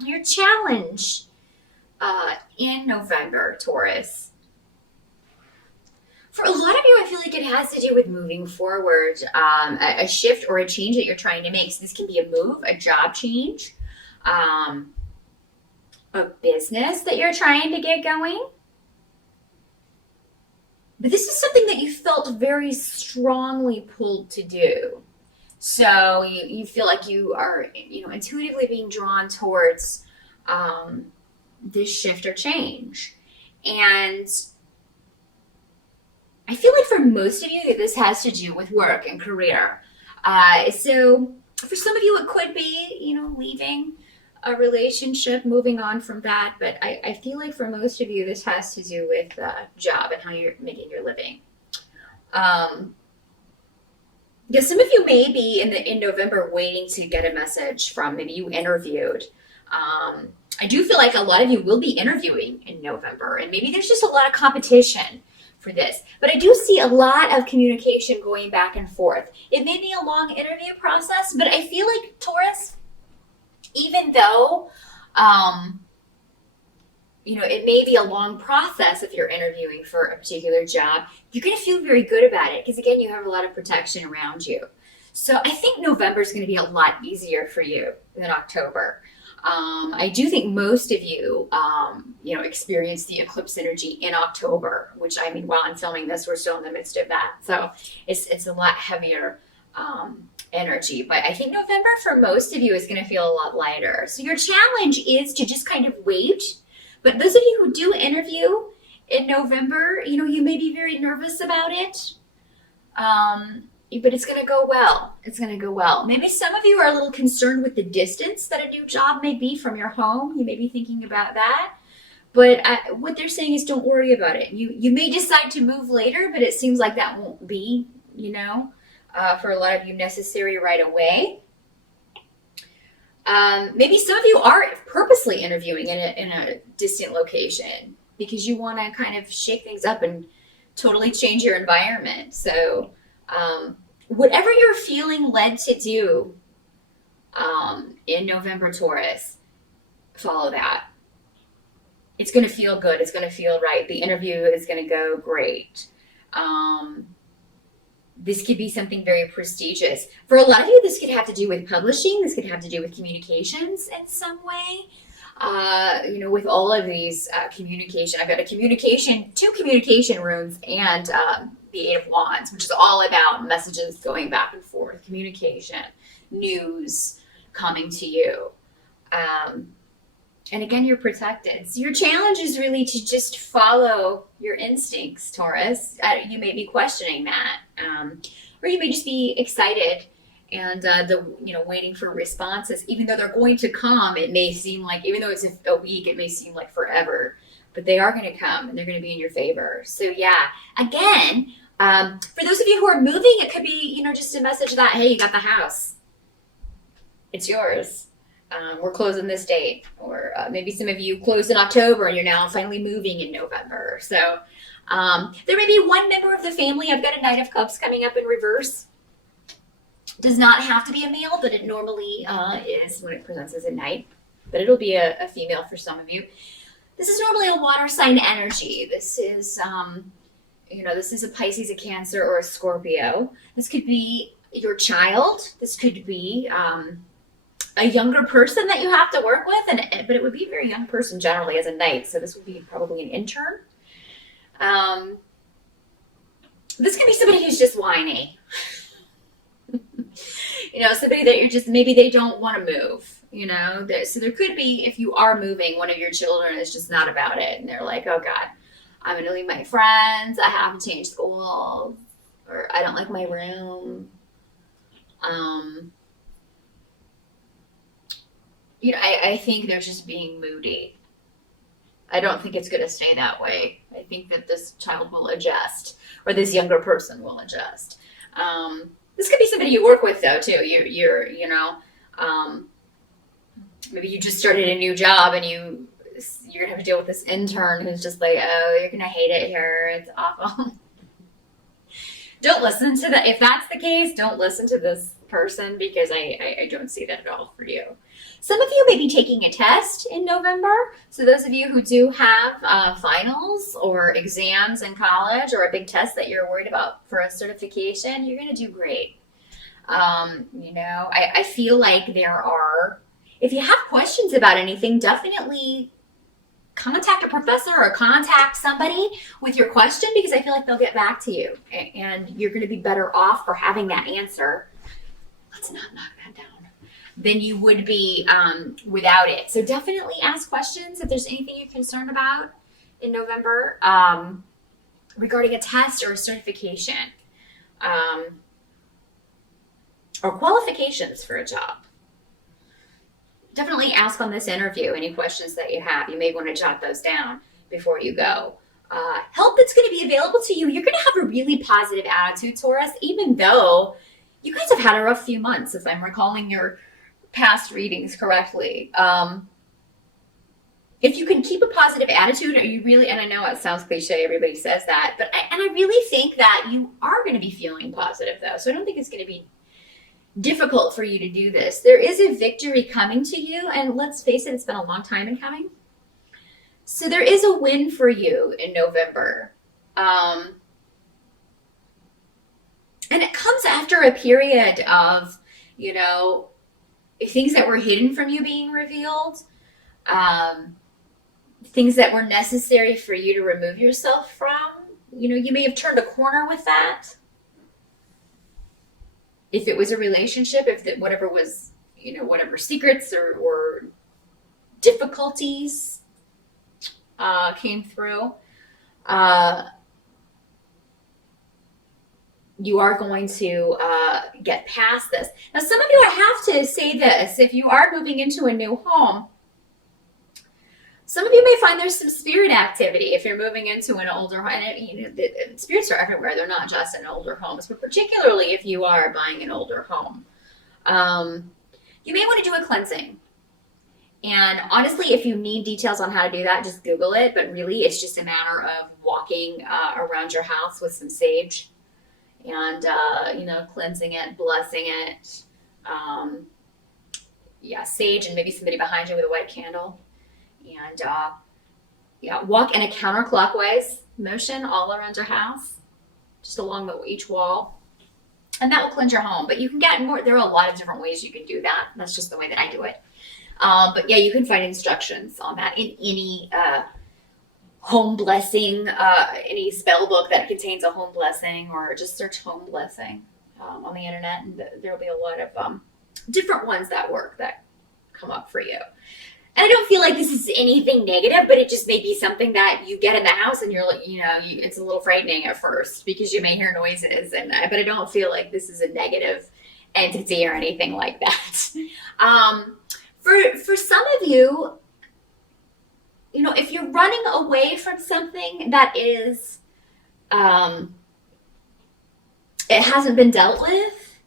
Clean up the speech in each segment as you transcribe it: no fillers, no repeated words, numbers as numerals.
Your challenge in November, Taurus. For a lot of you, I feel like it has to do with moving forward, a shift or a change that you're trying to make. So this can be a move, a job change, um, a business that you're trying to get going. But this is something that you felt very strongly pulled to do. So you feel like you are, intuitively being drawn towards this shift or change. And I feel like for most of you, this has to do with work and career. So for some of you, it could be, leaving a relationship, moving on from that. But I feel like for most of you, this has to do with job and how you're making your living. Because some of you may be in November waiting to get a message from maybe you interviewed. I do feel like a lot of you will be interviewing in November, and maybe there's just a lot of competition for this. But I do see a lot of communication going back and forth. It may be a long interview process, but I feel like Taurus, even though it may be a long process if you're interviewing for a particular job, you're going to feel very good about it because, again, you have a lot of protection around you. So I think November is going to be a lot easier for you than October. I do think most of you, experience the eclipse energy in October, which, I mean, while I'm filming this, we're still in the midst of that. So it's a lot heavier energy. But I think November for most of you is going to feel a lot lighter. So your challenge is to just kind of wait. But those of you who do interview in November, you may be very nervous about it. But it's going to go well. It's going to go well. Maybe some of you are a little concerned with the distance that a new job may be from your home. You may be thinking about that. But what they're saying is don't worry about it. You may decide to move later, but it seems like that won't be, for a lot of you necessary right away. Maybe some of you are purposely interviewing in a distant location because you want to kind of shake things up and totally change your environment. So whatever you're feeling led to do in November, Taurus, follow that. It's going to feel good. It's going to feel right. The interview is going to go great. This could be something very prestigious. For a lot of you, this could have to do with publishing. This could have to do with communications in some way. With all of these communication, I've got two communication runes and the Eight of Wands, which is all about messages going back and forth, communication, news coming to you. And again, you're protected. So your challenge is really to just follow your instincts, Taurus. You may be questioning that. Or you may just be excited and waiting for responses. Even though they're going to come, it may seem like, even though it's a week, it may seem like forever. But they are going to come and they're going to be in your favor. So yeah, again, for those of you who are moving, it could be, just a message that, hey, you got the house. It's yours. We're closing this date. Or maybe some of you closed in October and you're now finally moving in November. So there may be one member of the family. I've got a Knight of Cups coming up in reverse. Does not have to be a male, but it normally is when it presents as a knight. But it'll be a female for some of you. This is normally a water sign energy. This is, this is a Pisces, a Cancer, or a Scorpio. This could be your child. This could be a younger person that you have to work with, but it would be a very young person generally as a knight. So this would be probably an intern. This could be somebody who's just whiny. Somebody that you're just, maybe they don't want to move, So there could be, if you are moving, one of your children is just not about it. And they're like, oh God, I'm going to leave my friends. I have to change schools. Or I don't like my room. I think they're just being moody. I don't think it's going to stay that way. I think that this child will adjust, or this younger person will adjust. This could be somebody you work with, though, too. Maybe you just started a new job and you're going to have to deal with this intern who's just like, oh, you're going to hate it here. It's awful. Don't listen to that. If that's the case, don't listen to this person, because I don't see that at all for you. Some of you may be taking a test in November. So those of you who do have finals or exams in college, or a big test that you're worried about for a certification, you're going to do great. I feel like if you have questions about anything, definitely contact a professor or contact somebody with your question, because I feel like they'll get back to you, and you're going to be better off for having that answer. Let's not knock that down. Than you would be without it. So definitely ask questions if there's anything you're concerned about in November regarding a test or a certification or qualifications for a job. Definitely ask on this interview any questions that you have. You may want to jot those down before you go. Help that's going to be available to you. You're going to have a really positive attitude, Taurus, even though you guys have had a rough few months, if I'm recalling your past readings correctly. If you can keep a positive attitude, and I know it sounds cliche, everybody says that, but I really think that you are going to be feeling positive, though. So I don't think it's going to be difficult for you to do this. There is a victory coming to you, and let's face it, it's been a long time in coming. So there is a win for you in November. And it comes after a period of, things that were hidden from you being revealed, things that were necessary for you to remove yourself from. You may have turned a corner with that. If it was a relationship, whatever was, whatever secrets or difficulties came through, you are going to get past this. Now, some of you, I have to say this, if you are moving into a new home, some of you may find there's some spirit activity if you're moving into an older home. And spirits are everywhere. They're not just in older homes, but particularly if you are buying an older home. You may want to do a cleansing. And honestly, if you need details on how to do that, just Google it. But really, it's just a matter of walking around your house with some sage and, cleansing it, blessing it. Sage, and maybe somebody behind you with a white candle. And walk in a counterclockwise motion all around your house, just along each wall, and that will cleanse your home. But you can get more. There are a lot of different ways you can do that. That's just the way that I do it. But you can find instructions on that in any home blessing, any spell book that contains a home blessing, or just search home blessing on the internet, and there'll be a lot of different ones that work that come up for you. And I don't feel like this is anything negative, but it just may be something that you get in the house and you're like, it's a little frightening at first because you may hear noises, but I don't feel like this is a negative entity or anything like that. For some of you, if you're running away from something that is, it hasn't been dealt with,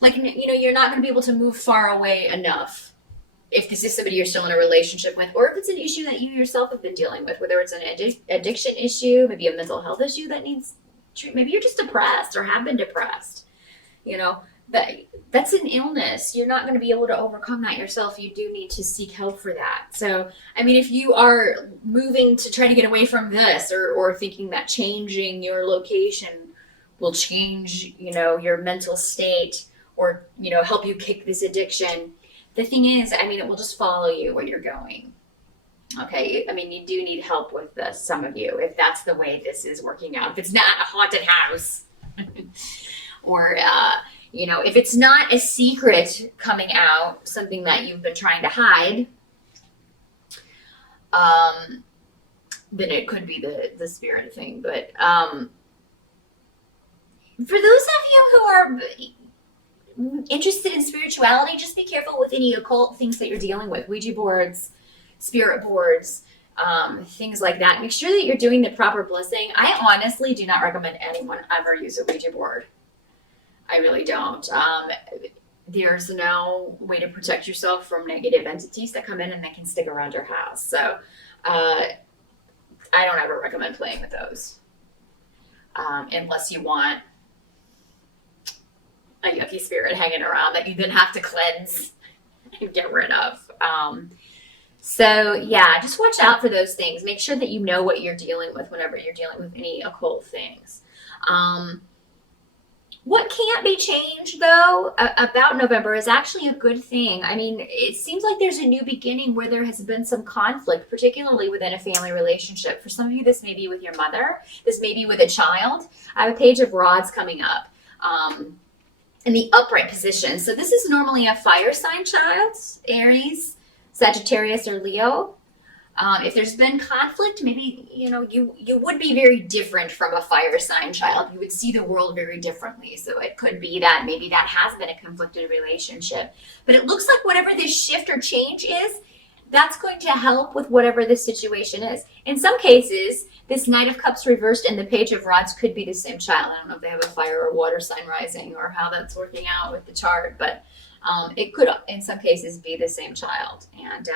like, you're not going to be able to move far away enough. If this is somebody you're still in a relationship with, or if it's an issue that you yourself have been dealing with, whether it's an addiction issue, maybe a mental health issue that needs treatment, maybe you're just depressed or have been depressed, that's an illness. You're not going to be able to overcome that yourself. You do need to seek help for that. So, if you are moving to try to get away from this, or thinking that changing your location will change, your mental state, or, help you kick this addiction, the thing is, it will just follow you where you're going. Okay? You do need help with this, some of you, if that's the way this is working out. If it's not a haunted house, or, if it's not a secret coming out, something that you've been trying to hide, then it could be the spirit thing. But for those of you who are interested in spirituality, just be careful with any occult things that you're dealing with. Ouija boards, spirit boards, things like that. Make sure that you're doing the proper blessing. I honestly do not recommend anyone ever use a Ouija board. I really don't. There's no way to protect yourself from negative entities that come in and that can stick around your house. So I don't ever recommend playing with those unless you want a yucky spirit hanging around that you then have to cleanse and get rid of. So yeah, just watch out for those things. Make sure that you know what you're dealing with whenever you're dealing with any occult things. What can't be changed, though, about November is actually a good thing. I mean, it seems like there's a new beginning where there has been some conflict, particularly within a family relationship. For some of you, this may be with your mother. This may be with a child. I have a page of rods coming up in the upright position. So this is normally a fire sign child, Aries, Sagittarius, or Leo. If there's been conflict, maybe, you would be very different from a fire sign child. You would see the world very differently. So it could be that maybe that has been a conflicted relationship. But it looks like whatever this shift or change is, that's going to help with whatever this situation is. In some cases, this Knight of Cups reversed and the Page of Rods could be the same child. I don't know if they have a fire or water sign rising or how that's working out with the chart, but it could, in some cases, be the same child. And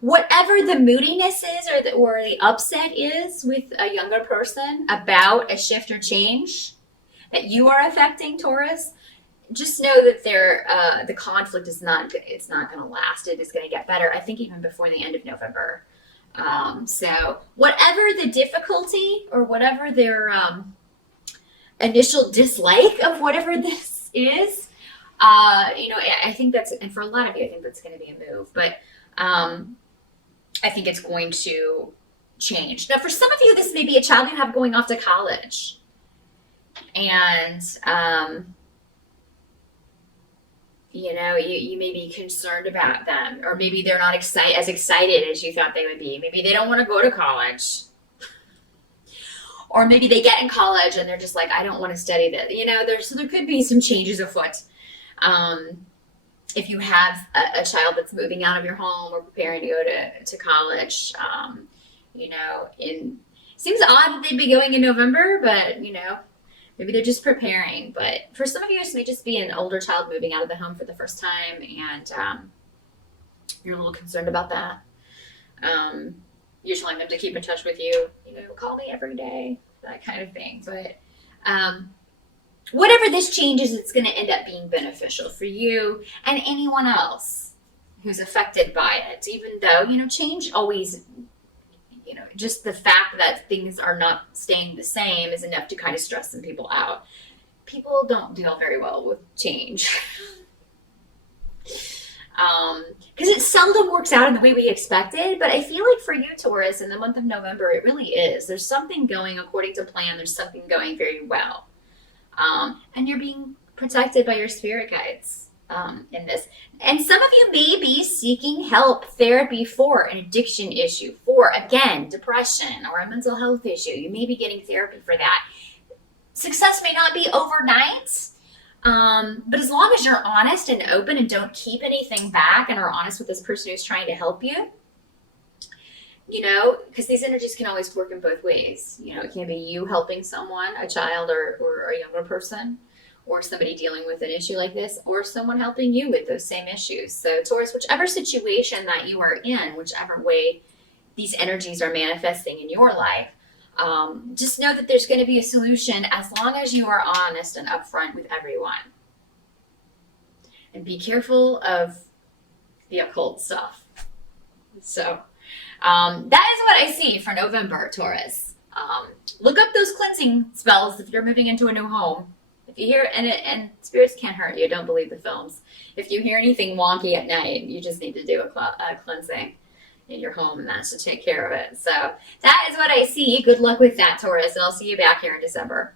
whatever the moodiness is or the upset is with a younger person about a shift or change that you are affecting, Taurus, just know that the conflict is it's not going to last. It is going to get better, I think, even before the end of November. So whatever the difficulty or whatever their initial dislike of whatever this is, I think that's, and for a lot of you, I think that's going to be a move. But I think it's going to change. Now, for some of you, this may be a child you have going off to college. And, you may be concerned about them. Or maybe they're not as excited as you thought they would be. Maybe they don't want to go to college. Or maybe they get in college and they're just like, I don't want to study this. So there could be some changes afoot. If you have a child that's moving out of your home or preparing to go to college, it seems odd that they'd be going in November, but, maybe they're just preparing. But for some of you, this may just be an older child moving out of the home for the first time, and you're a little concerned about that. You're telling them to keep in touch with you, call me every day, that kind of thing. But whatever this changes, it's going to end up being beneficial for you and anyone else who's affected by it. Even though, change always, just the fact that things are not staying the same is enough to kind of stress some people out. People don't deal very well with change. Because it seldom works out in the way we expected. But I feel like for you, Taurus, in the month of November, it really is. There's something going according to plan. There's something going very well. And you're being protected by your spirit guides in this. And some of you may be seeking help, therapy for an addiction issue, for, again, depression or a mental health issue. You may be getting therapy for that. Success may not be overnight, but as long as you're honest and open and don't keep anything back and are honest with this person who's trying to help you, because these energies can always work in both ways. It can be you helping someone, a child or a younger person, or somebody dealing with an issue like this, or someone helping you with those same issues. So Taurus, whichever situation that you are in, whichever way these energies are manifesting in your life, just know that there's going to be a solution as long as you are honest and upfront with everyone. And be careful of the occult stuff. So that is what I see for November, Taurus. Look up those cleansing spells if you're moving into a new home. If you hear, and spirits can't hurt you, don't believe the films. If you hear anything wonky at night, you just need to do a cleansing in your home, and that should take care of it. So that is what I see. Good luck with that, Taurus, and I'll see you back here in December.